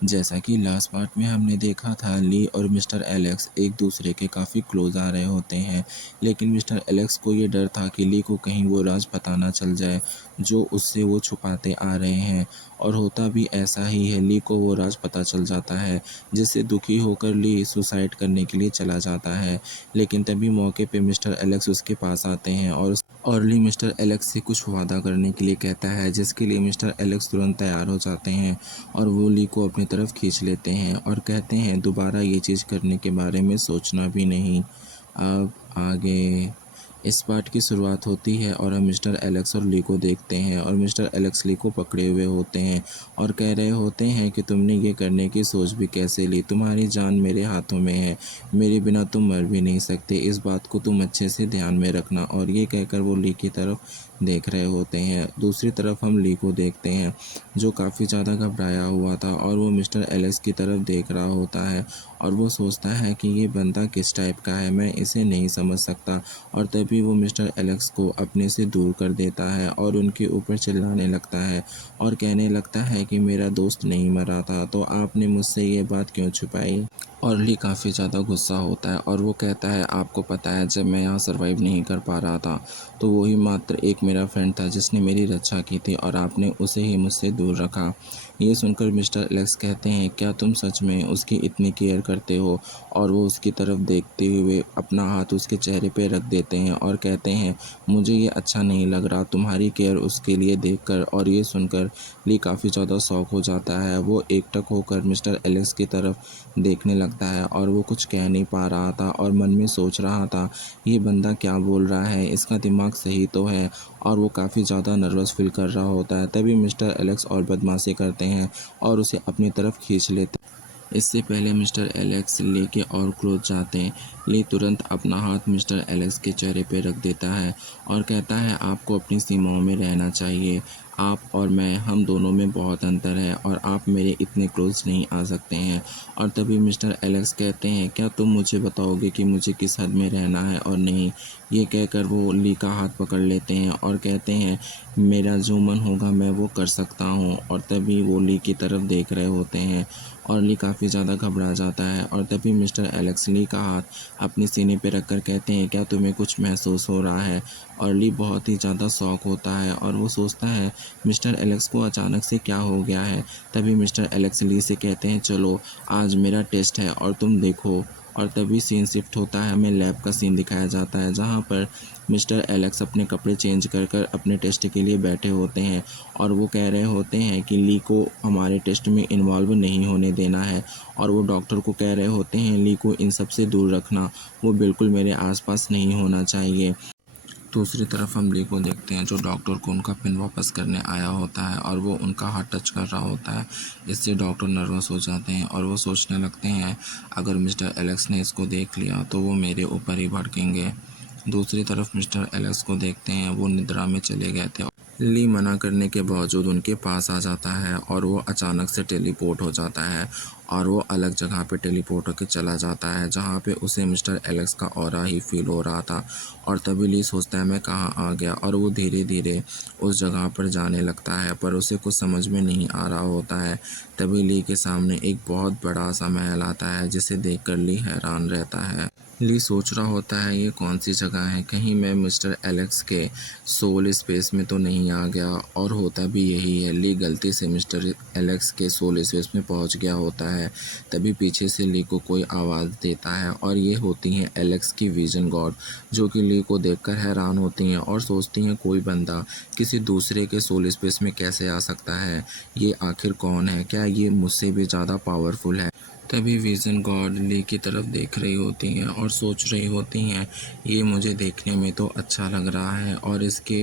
जैसा कि last part में हमने देखा था, ली और मिस्टर एलेक्स एक दूसरे के काफ़ी क्लोज आ रहे होते हैं, लेकिन मिस्टर एलेक्स को ये डर था कि ली को कहीं वो राज पता ना चल जाए जो उससे वो छुपाते आ रहे हैं। और होता भी ऐसा ही है, ली को वो राज पता चल जाता है, जिससे दुखी होकर ली सुसाइड करने के लिए चला जाता है। लेकिन तभी मौके पे मिस्टर एलेक्स उसके पास आते हैं और ली मिस्टर एलेक्स से कुछ वादा करने के लिए कहता है, जिसके लिए मिस्टर एलेक्स तुरंत तैयार हो जाते हैं और वो ली को अपनी तरफ खींच लेते हैं और कहते हैं दोबारा ये चीज़ करने के बारे में सोचना भी नहीं। अब आगे इस पार्ट की शुरुआत होती है और हम मिस्टर एलेक्स और ली को देखते हैं और मिस्टर एलेक्स ली को पकड़े हुए होते हैं और कह रहे होते हैं कि तुमने ये करने की सोच भी कैसे ली, तुम्हारी जान मेरे हाथों में है, मेरे बिना तुम मर भी नहीं सकते, इस बात को तुम अच्छे से ध्यान में रखना। और ये कहकर वो ली की तरफ देख रहे होते हैं। दूसरी तरफ हम ली को देखते हैं जो काफ़ी ज़्यादा घबराया हुआ था और वो मिस्टर एलेक्स की तरफ देख रहा होता है और वो सोचता है कि ये बंदा किस टाइप का है, मैं इसे नहीं समझ सकता। और तभी वो मिस्टर एलेक्स को अपने से दूर कर देता है और उनके ऊपर चिल्लाने लगता है और कहने लगता है कि मेरा दोस्त नहीं मरा था, तो आपने मुझसे ये बात क्यों छुपाई। और ली काफ़ी ज़्यादा गुस्सा होता है और वो कहता है, आपको पता है जब मैं यहाँ सर्वाइव नहीं कर पा रहा था तो वही मात्र एक मेरा फ्रेंड था जिसने मेरी रक्षा की थी और आपने उसे ही मुझसे दूर रखा। ये सुनकर मिस्टर एलेक्स कहते हैं, क्या तुम सच में उसकी इतनी केयर करते हो। और वो उसकी तरफ देखते हुए अपना हाथ उसके चेहरे पे रख देते हैं और कहते हैं, मुझे ये अच्छा नहीं लग रहा तुम्हारी केयर उसके लिए देखकर। और ये सुनकर ली काफ़ी ज़्यादा शॉक हो जाता है। वो एकटक होकर मिस्टर एलेक्स की तरफ देखने लगता है और वो कुछ कह नहीं पा रहा था और मन में सोच रहा था, ये बंदा क्या बोल रहा है, इसका दिमाग सही तो है। और वो काफ़ी ज़्यादा नर्वस फील कर रहा होता है। तभी मिस्टर एलेक्स और बदमाशी करते हैं और उसे अपनी तरफ खींच लेते हैं। इससे पहले मिस्टर एलेक्स ली के और क्लोज जाते हैं, ली तुरंत अपना हाथ मिस्टर एलेक्स के चेहरे पर रख देता है और कहता है, आपको अपनी सीमाओं में रहना चाहिए, आप और मैं, हम दोनों में बहुत अंतर है और आप मेरे इतने क्लोज नहीं आ सकते हैं। और तभी मिस्टर एलेक्स कहते हैं, क्या तुम मुझे बताओगे कि मुझे किस हद में रहना है और नहीं। ये कहकर वो ली का हाथ पकड़ लेते हैं और कहते हैं, मेरा जो मन होगा मैं वो कर सकता हूँ। और तभी वो ली की तरफ देख रहे होते हैं और ली काफ़ी ज़्यादा घबरा जाता है। और तभी मिस्टर एलेक्स ली का हाथ अपने सीने पे रखकर कहते हैं, क्या तुम्हें कुछ महसूस हो रहा है। और ली बहुत ही ज़्यादा शॉक होता है और वो सोचता है मिस्टर एलेक्स को अचानक से क्या हो गया है। तभी मिस्टर एलेक्स ली से कहते हैं, चलो आज मेरा टेस्ट है और तुम देखो। और तभी सीन शिफ्ट होता है, हमें लैब का सीन दिखाया जाता है जहाँ पर मिस्टर एलेक्स अपने कपड़े चेंज कर कर अपने टेस्ट के लिए बैठे होते हैं और वो कह रहे होते हैं कि ली को हमारे टेस्ट में इन्वॉल्व नहीं होने देना है। और वो डॉक्टर को कह रहे होते हैं, ली को इन सब से दूर रखना, वो बिल्कुल मेरे आसपास नहीं होना चाहिए। दूसरी तरफ हम ली को देखते हैं जो डॉक्टर को उनका पिन वापस करने आया होता है और वो उनका हाथ टच कर रहा होता है। इससे डॉक्टर नर्वस हो जाते हैं और वो सोचने लगते हैं, अगर मिस्टर एलेक्स ने इसको देख लिया तो वो मेरे ऊपर ही भड़केंगे। दूसरी तरफ मिस्टर एलेक्स को देखते हैं, वो निद्रा में चले गए थे। ली मना करने के बावजूद उनके पास आ जाता है और वो अचानक से टेलीपोर्ट हो जाता है और वो अलग जगह पे टेलीपोर्ट होकर चला जाता है जहाँ पे उसे मिस्टर एलेक्स का ऑरा ही फील हो रहा था। और तभी ली सोचता है, मैं कहाँ आ गया। और वो धीरे धीरे उस जगह पर जाने लगता है पर उसे कुछ समझ में नहीं आ रहा होता है। तभी ली के सामने एक बहुत बड़ा सा महल आता है जिसे देखकर ली हैरान रहता है। ली सोच रहा होता है, ये कौन सी जगह है, कहीं मैं मिस्टर एलेक्स के सोल स्पेस में तो नहीं आ गया। और होता भी यही है, ली गलती से मिस्टर एलेक्स के सोल स्पेस में पहुंच गया होता है। तभी पीछे से ली को कोई आवाज़ देता है और ये होती हैं एलेक्स की विजन गॉड, जो कि ली को देखकर हैरान होती हैं और सोचती हैं, कोई बंदा किसी दूसरे के सोल स्पेस में कैसे आ सकता है, ये आखिर कौन है, क्या ये मुझसे भी ज़्यादा पावरफुल है। तभी विजन गॉड ली की तरफ देख रही होती हैं और सोच रही होती हैं, ये मुझे देखने में तो अच्छा लग रहा है और इसके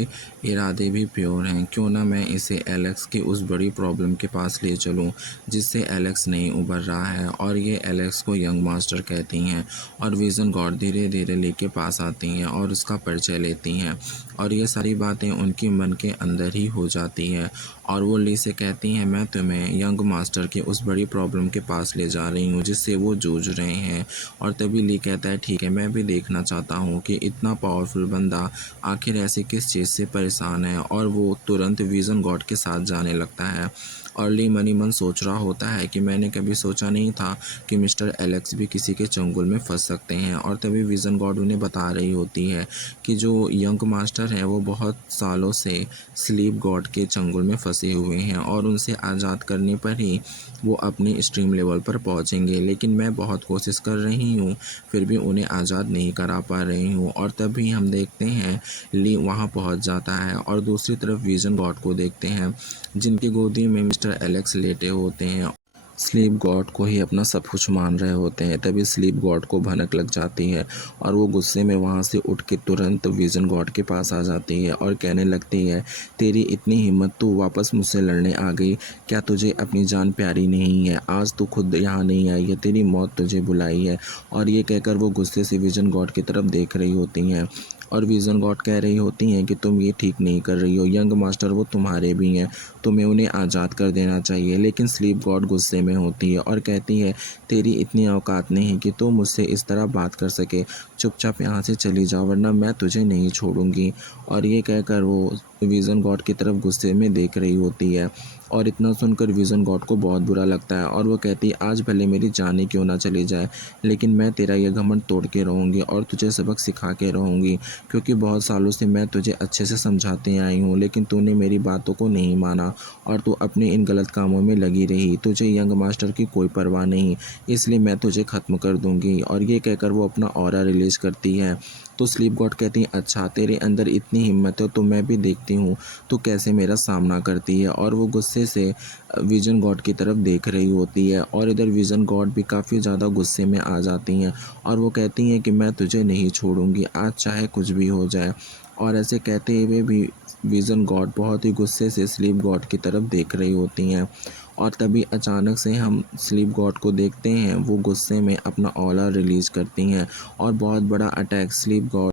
इरादे भी प्योर हैं, क्यों ना मैं इसे एलेक्स की उस बड़ी प्रॉब्लम के पास ले चलूं जिससे एलेक्स नहीं उभर रहा है। और ये एलेक्स को यंग मास्टर कहती हैं और विजन गॉड धीरे धीरे ली के पास आती हैं और उसका परिचय लेती हैं और ये सारी बातें उनके मन के अंदर ही हो जाती हैं। और वो ली से कहती हैं, मैं तुम्हें यंग मास्टर के उस बड़ी प्रॉब्लम के पास ले जा रही हूँ जिससे वो जूझ रहे हैं। और तभी ली कहता है, ठीक है, मैं भी देखना चाहता हूँ कि इतना पावरफुल बंदा आखिर ऐसे किस चीज़ से परेशान है। और वो तुरंत विजन गॉड के साथ जाने लगता है और ली मनी मन सोच रहा होता है कि मैंने कभी सोचा नहीं था कि मिस्टर एलेक्स भी किसी के चंगुल में फंस सकते हैं। और तभी विज़न गॉड उन्हें बता रही होती है कि जो यंग मास्टर हैं वो बहुत सालों से स्लीप गॉड के चंगुल में फंसे हुए हैं और उनसे आज़ाद करने पर ही वो अपने स्ट्रीम लेवल पर पहुंचेंगे। लेकिन मैं बहुत कोशिश कर रही हूँ, फिर भी उन्हें आज़ाद नहीं करा पा रही हूँ। और तभी हम देखते हैं ली वहाँ पहुँच जाता है और दूसरी तरफ विज़न गॉड को देखते हैं जिनकी गोदी में मिस्टर एलेक्स लेटे होते हैं। स्लीप गॉड को ही अपना सब कुछ मान रहे होते हैं। तभी स्लीप गॉड को भनक लग जाती है और वो गुस्से में वहाँ से उठ के तुरंत विज़न गॉड के पास आ जाती है और कहने लगती है, तेरी इतनी हिम्मत, तू वापस मुझसे लड़ने आ गई? क्या तुझे अपनी जान प्यारी नहीं है? आज तू खुद यहाँ नहीं आई है, तेरी मौत तुझे बुलाई है। और ये कहकर वो गुस्से से विज़न गॉड की तरफ देख रही होती हैं और विज़न गॉड कह रही होती हैं कि तुम ये ठीक नहीं कर रही हो, यंग मास्टर वो तुम्हारे भी हैं, तुम्हें उन्हें आज़ाद कर देना चाहिए। लेकिन स्लीप गॉड गुस्से में होती है और कहती है, तेरी इतनी औकात नहीं है कि तू मुझसे इस तरह बात कर सके, चुपचाप यहाँ से चली जाओ वरना मैं तुझे नहीं छोड़ूंगी। और ये कहकर वो विज़न गॉड की तरफ गुस्से में देख रही होती है और इतना सुनकर विज़न गॉड को बहुत बुरा लगता है और वो कहती है, आज भले मेरी जान ही क्यों ना चली जाए, लेकिन मैं तेरा ये घमंड तोड़ के रहूँगी और तुझे सबक सिखा के रहूँगी, क्योंकि बहुत सालों से मैं तुझे अच्छे से समझाते आई हूँ लेकिन तूने मेरी बातों को नहीं माना और तू अपने इन गलत कामों में लगी रही। तुझे यंग मास्टर की कोई परवाह नहीं, इसलिए मैं तुझे ख़त्म कर दूँगी। और ये कहकर वो अपना ऑरा रिलीज़ करती है। तो स्लीप गॉड कहती है, अच्छा तेरे अंदर इतनी हिम्मत है तो मैं भी देखती हूँ तो कैसे मेरा सामना करती है। और वो गुस्से से विज़न गॉड की तरफ देख रही होती है और इधर विज़न गॉड भी काफ़ी ज़्यादा गुस्से में आ जाती हैं और वो कहती हैं कि मैं तुझे नहीं छोड़ूंगी, आज चाहे कुछ भी हो जाए। और ऐसे कहते हुए भी विज़न गॉड बहुत ही गुस्से से स्लीप गॉड की तरफ देख रही होती हैं। और तभी अचानक से हम स्लीप गॉड को देखते हैं, वो गुस्से में अपना ऑला रिलीज़ करती हैं और बहुत बड़ा अटैक स्लीप गॉड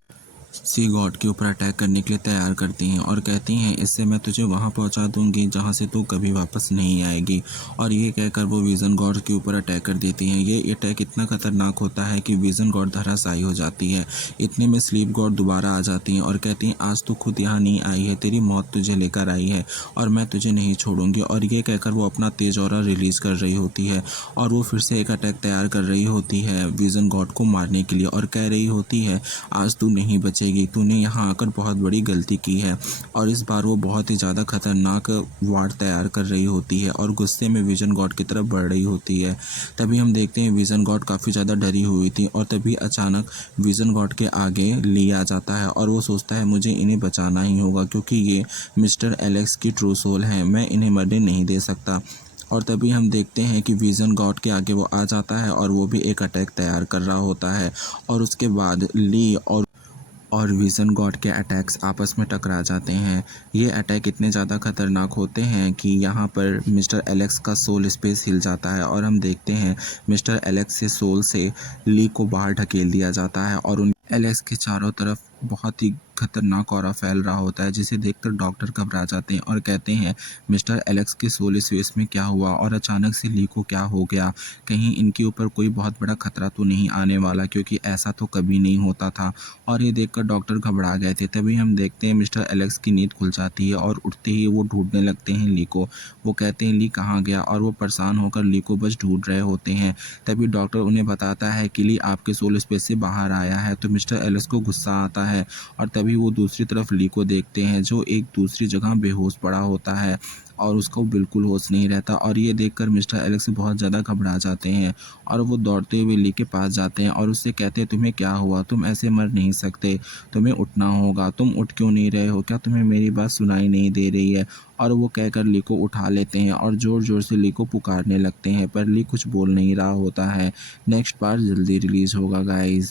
सी गॉड के ऊपर अटैक करने के लिए तैयार करती हैं और कहती हैं, इससे मैं तुझे वहां पहुंचा दूंगी जहां से तू कभी वापस नहीं आएगी। और ये कहकर वो विज़न गॉड के ऊपर अटैक कर देती हैं। ये अटैक इतना खतरनाक होता है कि विज़न गॉड धराशायी हो जाती है। इतने में स्लीप गॉड दोबारा आ जाती हैं और कहती हैं, आज तू खुद यहाँ नहीं आई है, तेरी मौत तुझे लेकर आई है और मैं तुझे नहीं छोड़ूंगी। और ये कहकर वो अपना तेज ऑरा रिलीज़ कर रही होती है और वो फिर से एक अटैक तैयार कर रही होती है विज़न गॉड को मारने के लिए और कह रही होती है, आज तू नहीं बचेगी, तूने यहाँ आकर बहुत बड़ी गलती की है। और इस बार वो बहुत ही ज़्यादा खतरनाक वार तैयार कर रही होती है और गुस्से में विज़न गॉड की तरफ बढ़ रही होती है। तभी हम देखते हैं विज़न गॉड काफ़ी ज़्यादा डरी हुई थी और तभी अचानक विज़न गॉड के आगे ली आ जाता है और वो सोचता है, मुझे इन्हें बचाना ही होगा क्योंकि ये मिस्टर एलेक्स की ट्रू सोल हैं, मैं इन्हें मरने नहीं दे सकता। और तभी हम देखते हैं कि विज़न गॉड के आगे वो आ जाता है और वो भी एक अटैक तैयार कर रहा होता है और उसके बाद ली और विज़न गॉड के अटैक्स आपस में टकरा जाते हैं। ये अटैक इतने ज़्यादा खतरनाक होते हैं कि यहाँ पर मिस्टर एलेक्स का सोल स्पेस हिल जाता है और हम देखते हैं मिस्टर एलेक्स से सोल से ली को बाहर ढकेल दिया जाता है और उन एलेक्स के चारों तरफ बहुत ही खतरनाक ऑरा फैल रहा होता है, जिसे देखकर डॉक्टर घबरा जाते हैं और कहते हैं, मिस्टर एलेक्स के सोल स्पेस में क्या हुआ और अचानक से ली को क्या हो गया, कहीं इनके ऊपर कोई बहुत बड़ा खतरा तो नहीं आने वाला, क्योंकि ऐसा तो कभी नहीं होता था। और ये देखकर डॉक्टर घबरा गए थे। तभी हम देखते हैं मिस्टर एलेक्स की नींद खुल जाती है और उठते ही वो ढूंढने लगते हैं ली को। वो कहते हैं, ली कहाँ गया, और वो परेशान होकर ली को बस ढूंढ रहे होते हैं। तभी डॉक्टर उन्हें बताता है कि ली आपके सोल स्पेस से बाहर आया है। तो मिस्टर एलेक्स को गुस्सा आता है और तभी वो दूसरी तरफ ली को देखते हैं जो एक दूसरी जगह बेहोश पड़ा होता है और उसको बिल्कुल होश नहीं रहता। और ये देखकर मिस्टर एलेक्स बहुत ज़्यादा घबरा जाते हैं और वो दौड़ते हुए ली के पास जाते हैं और उससे कहते हैं, तुम्हें क्या हुआ, तुम ऐसे मर नहीं सकते, तुम्हें उठना होगा, तुम उठ क्यों नहीं रहे हो, क्या तुम्हें मेरी बात सुनाई नहीं दे रही है। और वो कहकर ली को उठा लेते हैं और ज़ोर ज़ोर से ली को पुकारने लगते हैं, पर ली कुछ बोल नहीं रहा होता है। नेक्स्ट पार्ट जल्दी रिलीज़ होगा गाइज़।